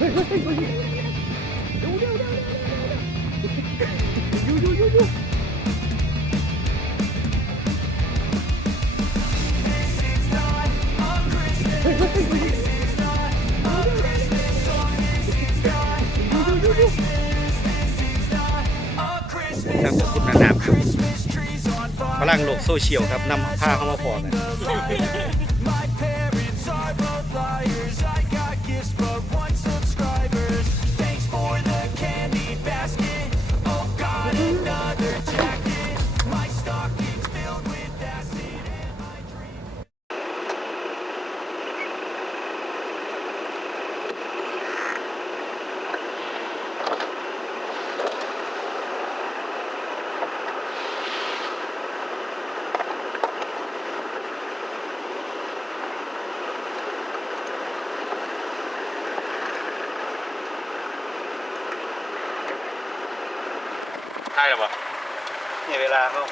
เฮ้ยเฮ้ยเฮ้ยเฮ้ยเดี๋ยวเดี๋ยวเดี๋ยวเดี๋ยวอยู่อยู่อยู่อยู่เฮ้ยเฮ้ยเฮ้ยเฮ้ยครับขอบคุณนามครับพลังโลกโซเชียลครับนำพาเข้ามาพอกันใหรอปะนี่เวลาเขา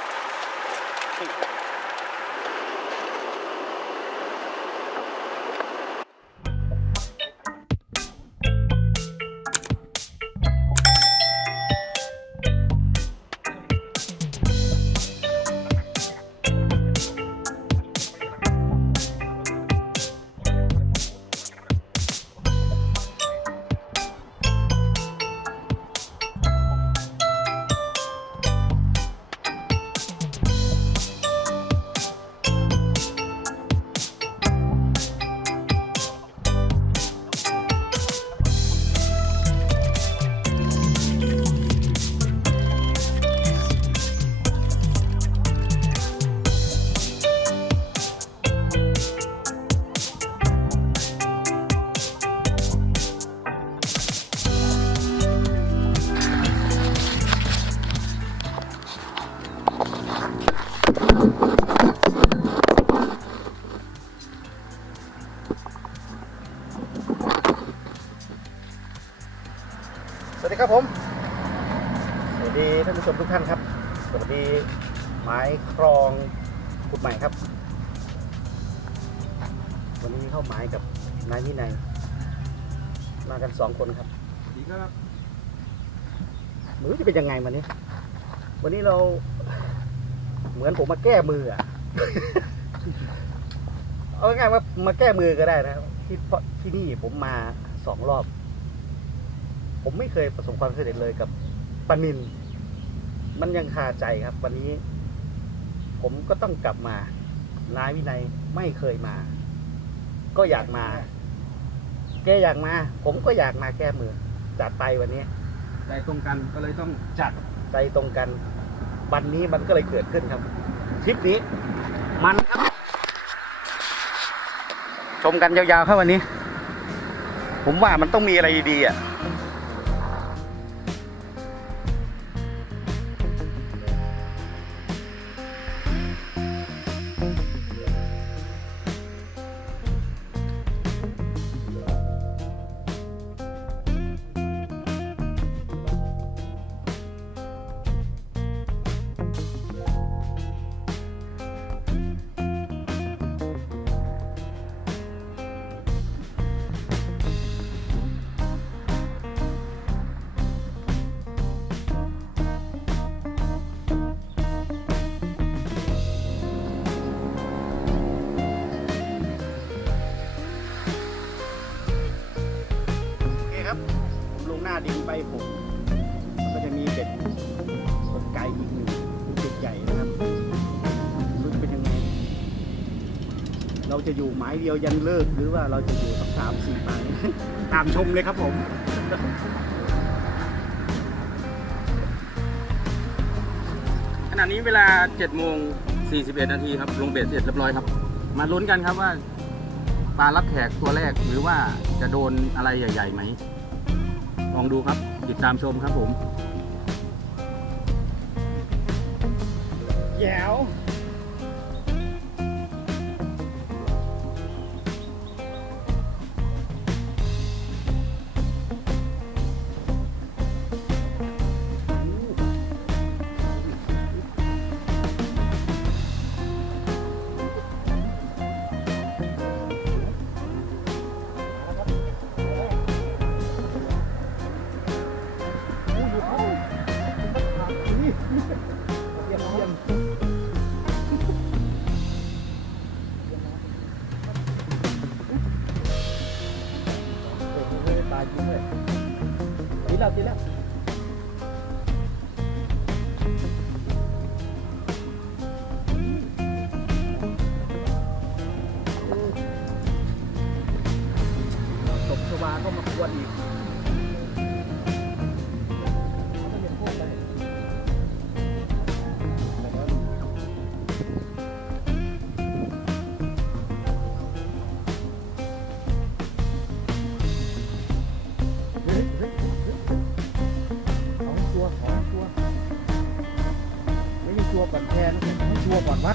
กันสองคนครับดีครับมือจะเป็นยังไงวันนี้ วันนี้เราเหมือนผมมาแก้มืออะ เอาง่ายๆว่ามาแก้มือก็ได้นะครับที่เพราะที่นี่ผมมาสองรอบ ผมไม่เคยประสบความสำเร็จเลยกับปลานิน มันยังคาใจครับ วันนี้ ผมก็ต้องกลับมานายวินัยไม่เคยมา ก็อยากมา แกอยากมา ผมก็อยากมาแก้มือจัดไปวันนี้ใจตรงกันก็เลยต้องจัดใจตรงกันวันนี้มันก็เลยเกิดขึ้นครับทริปนี้ มันครับ ชมกันยาวๆครับวันนี้ ผมว่ามันต้องมีอะไรดีๆอะ ดินไปผมมันก็จะมีเบ็ดสดไก่อีกหนึ่งเบ็ดใหญ่นะครับไม่รู้จะเป็นยังไง เราจะอยู่ไม้เดียวยันเลิกหรือว่าเราจะอยู่สักสามสี่ไม้ตามชมเลยครับผมขณะนี้เวลา7โมง41 นาทีครับ ลงเบ็ดเสร็จเรียบร้อยครับ มาลุ้นกันครับว่าปลารับแขกตัวแรกหรือว่าจะโดนอะไรใหญ่ๆไหมล องดูครับ ติดตามชมครับผมแยวากินด้วยกินแล้วกินแล้วตบสวาก็มาควนอีก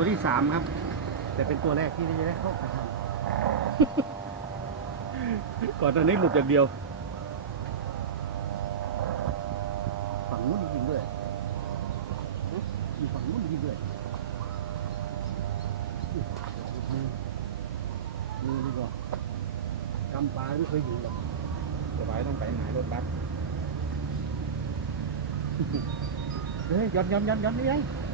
ตัวที่สามครับ แต่เป็นตัวแรกที่ได้เข้ากระทำก่อนตอนนี้หลุดอย่างเดียวฝั่งนู้นจริงๆด้วยนะมีฝั่งนู้นจริงๆด้วยมือมือดีกว่ากำปลาไม่เคยอยู่หรอกสบายต้องไปหารถบัสเฮ้ยย้อนย้อนย้อนย้อนนี่ไงคันคัน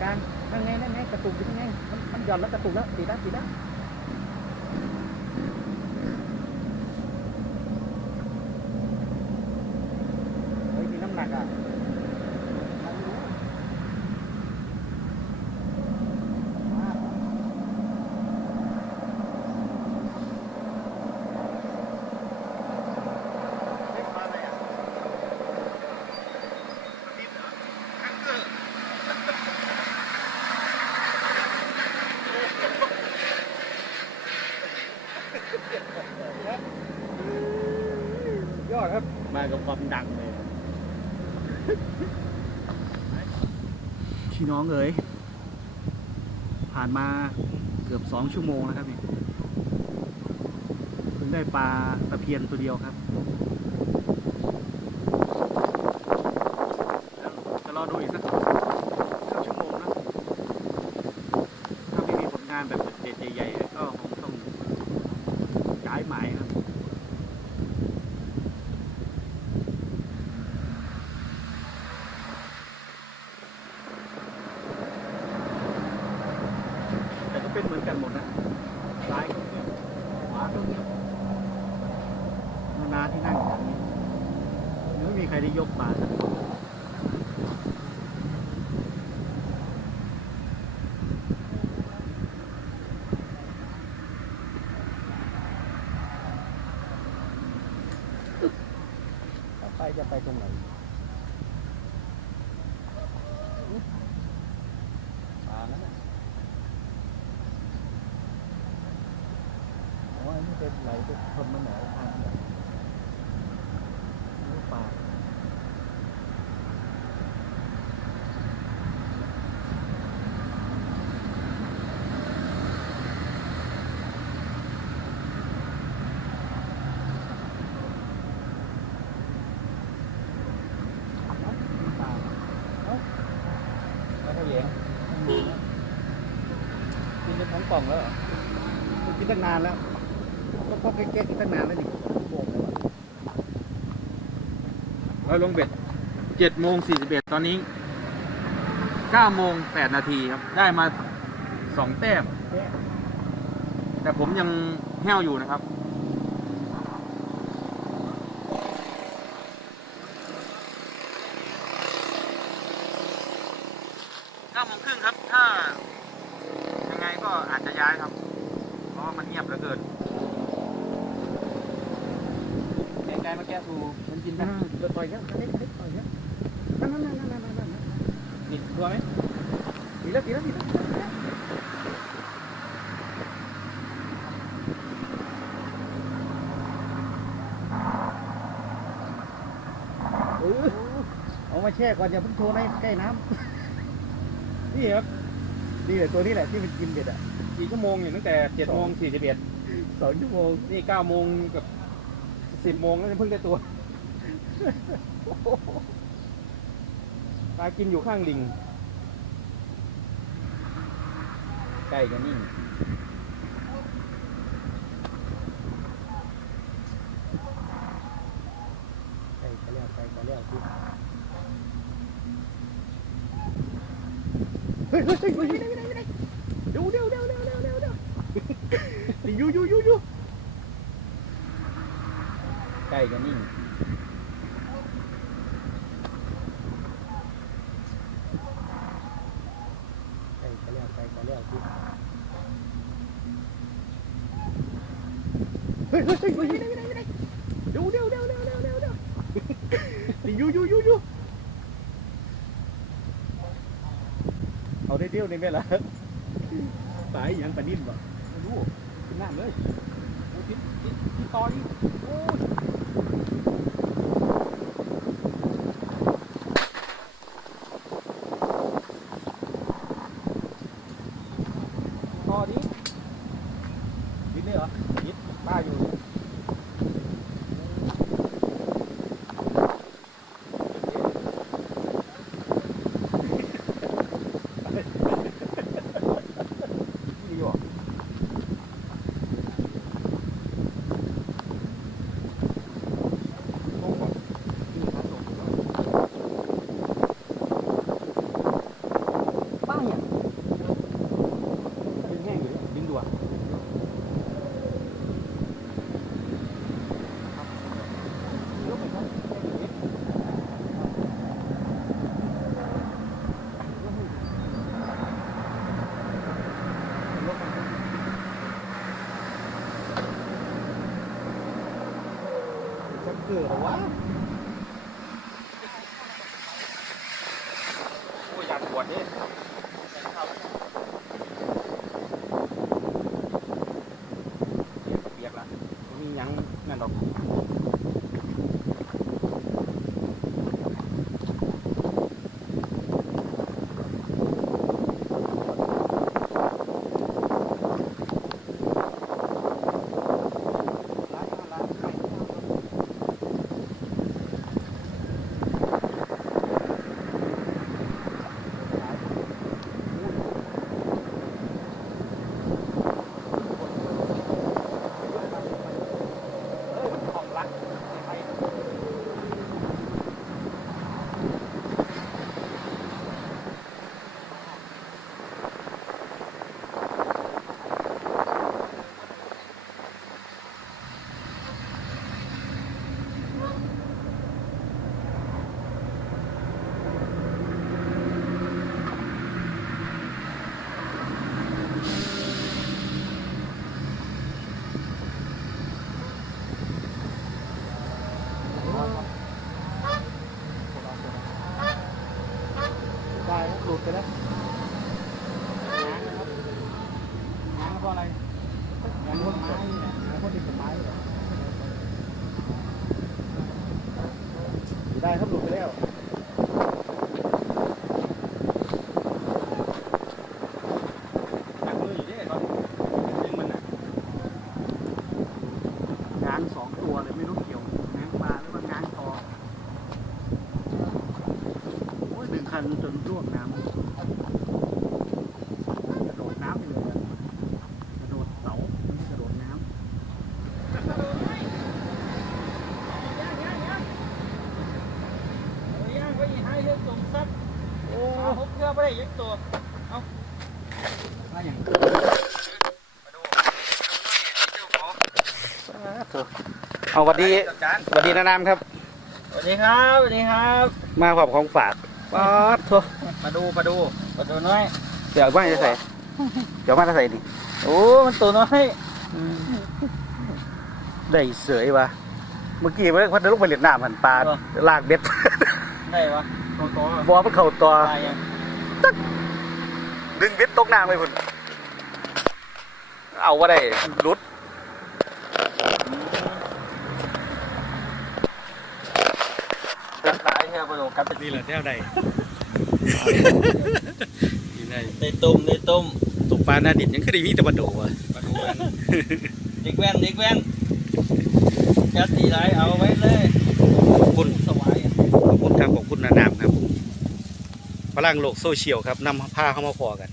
กลางนั่งไงนั่งไงกระตุกอยู่นั่ไงมันมันหย่อนแล้วกระตุกแล้วตีได้ตีได้เฮ้ยมีน้ำหนักอะไม่รู้มาเฮ้ยมาอะไรอะ ยอดครับ มากับความดังเลย พี่น้องเอ๋ยผ่านมาเกือบสองชั่วโมงแล้วครับนี่เพิ่งได้ปลาตะเพียนตัวเดียวครับจะรอดูอีกสักครึ่งชั่วโมงนะถ้าไม่มีผลงานแบบเด็ดๆใหญ่ๆก็คงต้องย้ายหมายครับ แต่ก็เป็นเหมือนกันหมดนะ ซ้ายก็เงียบขวาก็เงียบนาที่นั่งอย่างนี้ยังไม่มีใครได้ยกมาสักคนต่อไปจะไปตรงไหนปลานั้นน่ะ อ๋ออันนี้เป็นไหลไปชนมันไหนทางเนี่ยนี่ปลาเอ้ามีปลาเอ้าแล้วก็แยง กินจนท้องป่องแล้วเหรอกินตั้งนานแล้วก็พอแก้ๆกินตั้งนานแล้วนี่โบกเลยว่ะเราลงเบ็ดเจ็ดโมงสี่สิบเอ็ดตอนนี้เก้าโมงแปดนาทีครับ ได้มาสองแต้ม แต่ผมยังแห้วอยู่นะครับ เก้าโมงครึ่งครับ ถ้ายัง ไงก็อาจจะย้ายครับ เพราะว่ามันเงียบเหลือเกินแกงไก่มาแก้สูมันกินนั่นะนต่อยเยอะเล็กเล็กต่อยเยอะนั่นนั่นนั่นนั่นนั่นนั่นนี่ตัวไหมดีแล้วดีแล้วดีแล้วโอ้ออเอามาแช่ก่อนอย่าเพิ่งโชว์ในใกล้น้ำนี่ครับ นี่แหละตัวนี้แหละที่มันกินเบ็ดอะกี่ชั่วโมงอยู่ตั้งแต่เจ็ดโมงสี่สิบเอ็ดสองชั่วโมงนี่เก้าโมงกับสิบโมงแล้วเพิ่งได้ตัวปลากินอยู่ข้างลิงใกล้กันนิ่งใกล้กันแล้วใกล้กันแล้วสิเฮ้ยเฮ้ยเฮ้ยไม่ได้ไม่ได้ไม่ได้เดี๋ยวเดี๋ยวเดี๋ยวเดี๋ยวเดี๋ยวเดี๋ยวเดี๋ยวยูยูยูยูใกล้กันนิ่งใกล้กันแล้วใกล้กันแล้วสิเฮ้ยเฮ้ยเฮ้ยไม่ได้ไม่ได้ไม่ได้เดี๋ยวเดี๋ยวเดี๋ยวเดี๋ยวเดี๋ยวเดี๋ยวเดี๋ยวยูยูยูยูเอาได้เดียวนี่ไหมล่ะสายยังปะนิ่มบ่ไม่รู้กินน้ำเลยโอ้ยกินกินกินต่อดิโอ้ยต่อดิ นิดเลยเหรอ ยิดบ้าอยู่ ดีว่ะ บ้าอย่างดึงแห้งอยู่ดิดึงด่วนยกไปครับ จะเกิดวะโอ้ยอยากปวดนี่เปียกละมีหยังนั่นดอกเออมันของรักไทย ไปแล้วงานเพราะอะไรงานต้นไม้เนี่ยหละหาคนดินกับไม้ได้ครับหลุดไปแล้ว หนักมืออยู่ดิตอนดึงมันน่ะ ง้างสองตัวเลยไม่รู้เกี่ยวง้างปลาหรือว่าง้างคอโอ้ยดึงคันจนร่วงน้ำกระโดดน้ำไปเลยอะกระโดดเสาไม่ใช่กระโดดน้ำ ย่างไว้ให้เรื่องสมทรัพย์โอ้หกเพื่อไม่ได้ยักตัว เอามาอย่างเอาสวัสดีสวัสดีนานามครับสวัสดีครับสวัสดีครับ มาขอบของฝากป๊าดโถมาดูมาดูมาดูน้อยเดี๋ยวมาจะใส่เดี๋ยวมาจะใส่ดิโอ้มันตัวน้อย ได้เสยวะเมื่อกี้เมื่อพันธุ์ลูกไปเล่นน้ำหันปลาลากเบ็ด ได้ปะตัวตัวบอมันเข่าตัวตายยังดึงเบ็ดตกน้ำไปพุ่นเอาว่าได้รุดเป็นสายค่ปลาโดกัดไปนี่เหรอแนวใด นี่ได้ในต้มในต้มตกปลาหน้าดินยังคือได้มีแต่ปลาโดอะปลาโดกันเด็กแว่นเด็กแว่น จัดตีไรเอาไว้เลยขอบคุณสวายขอบคุณครับขอบคุณนานามครับพลังโลกโซเชียลครับนำผ้าเข้ามาพอกัน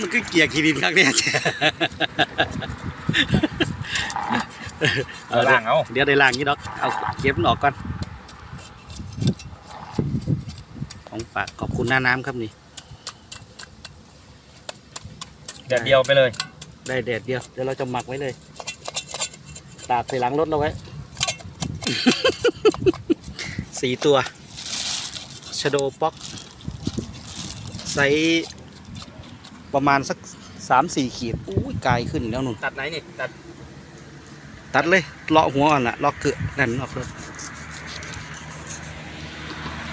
มันก็เกียร์ขีดินครั้งเนี้ยเอาล่างเอา เดี๋ยวได้ล่างนี้ดอก เอาเก็บมันออกก่อน ของ ฝากขอบคุณหน้าน้ำครับนี่เดี๋ยวเดียวไปเลย ได้แดดเดียว เดี๋ยวเราจะหมักไว้เลย ตากใส่หลังรถเราไว้ สี่ตัวชโดป๊อกไซส์ประมาณสักสามสี่ขีดอุ้ยกายขึ้นแล้วนุ่น ตัดไหนนี่ ตัด ตัดเลยเลาะหัวอ่อนละเลาะเกลือนั่นออกรถ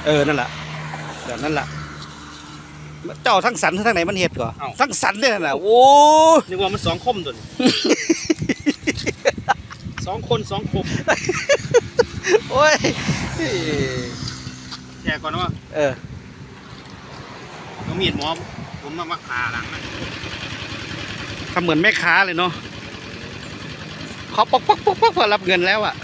เออ นั่นแหละ แบบนั่นแหละเจ้าทั้งสันทั้งไหนมันเห็ดก่อนทั้งสันเนี่ยน่ะโอ้นึกว่ามันสองคมตัวนี้ สองคนสองคมโอ้ยแจกก่อนนะว่าเออเอามีดหมอผมมามาขาหลังนะทำเหมือนแม่ค้าเลยเนาะเขาปอกปอกปอกปอกพอรับเงินแล้วอะ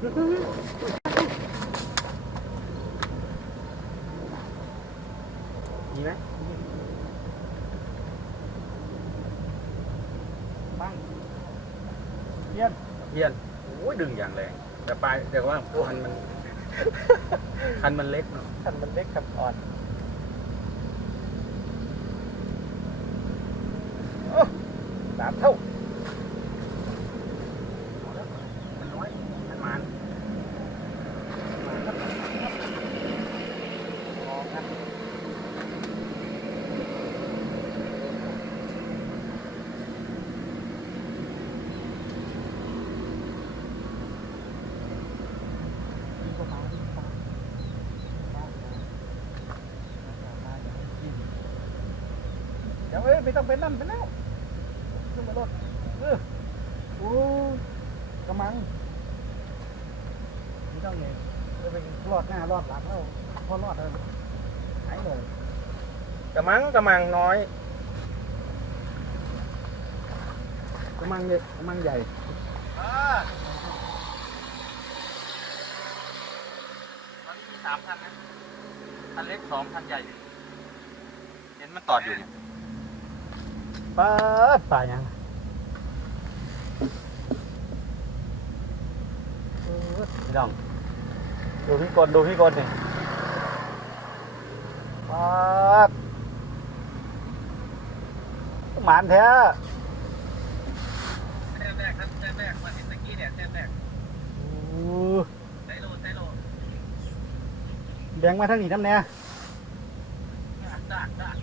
มีไหมบ้างเพี้ยนโอ้ยดึงอย่างแรง แต่ปลายแต่ว่าคันมัน คันมันเล็กเนาะคันมันเล็กคันอ่อนโอ้สามเท่า มันน้อยมันหมาน เดี๋ยวเอ้ย ไม่ต้องเป็นนั่นไปแล้วขึ้นมารถเออโอ้กระมังไม่ต้องเลยจะไปรอดหน้ารอดหลังแล้วพอรอดแล้วหายเลยกระมังกระมังน้อยกระมังเล็กกระมังใหญ่ตอนนี้มีสามคันนะคันเล็กสองคันใหญ่เห็นมันตอดอยู่เนี่ย ปลาดปลายังเออพี่น้องดูพี่กลดูพี่กลนี่ปลาดหมานแท้แต้มแรกครับแต้มแรกมาเห็นตะกี้เนี่ยแต้มแรกโอ้ไซโลไซโลแบ่งมาทางนี้น้ำเนี่ย ดากดาก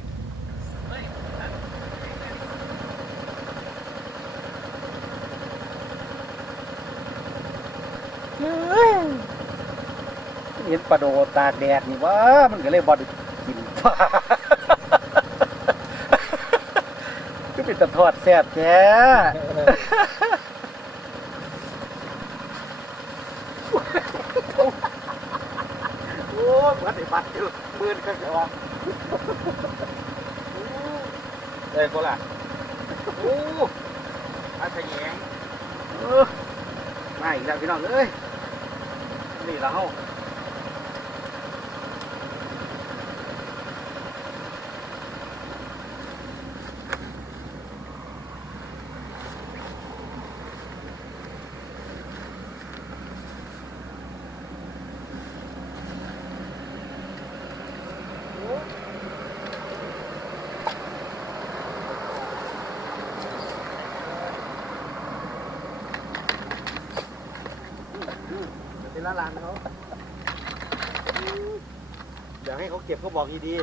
เฮ้ย เห็นปลาโดตากแดดนี่ว่ามันก็เลยบอดกินปลาก็เป็นตะทอดแซ่บแท้ ละลานเขาเดี๋ยวให้เขาเก็บเขาบอกดีๆ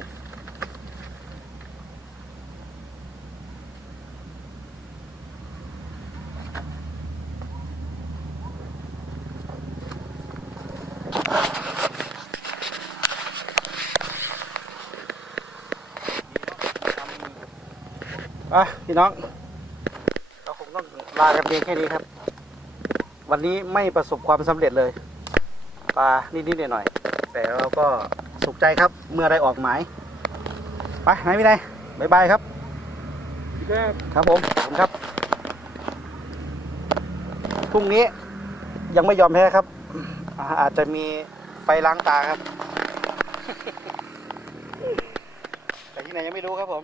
อะพี่น้อง เราคงต้องลากันเพียงแค่นี้ครับ วันนี้ไม่ประสบความสำเร็จเลย ปลานิดๆหน่อยๆแต่เราก็สุขใจครับเมื่อได้ออกหมายไปไหนพี่นายบ๊ายบายครับครับผมขอบคุณครับพรุ่งนี้ยังไม่ยอมแพ้ครับอ่าอาจจะมีไฟล้างตาครับ แต่ที่ไหนยังไม่รู้ครับผม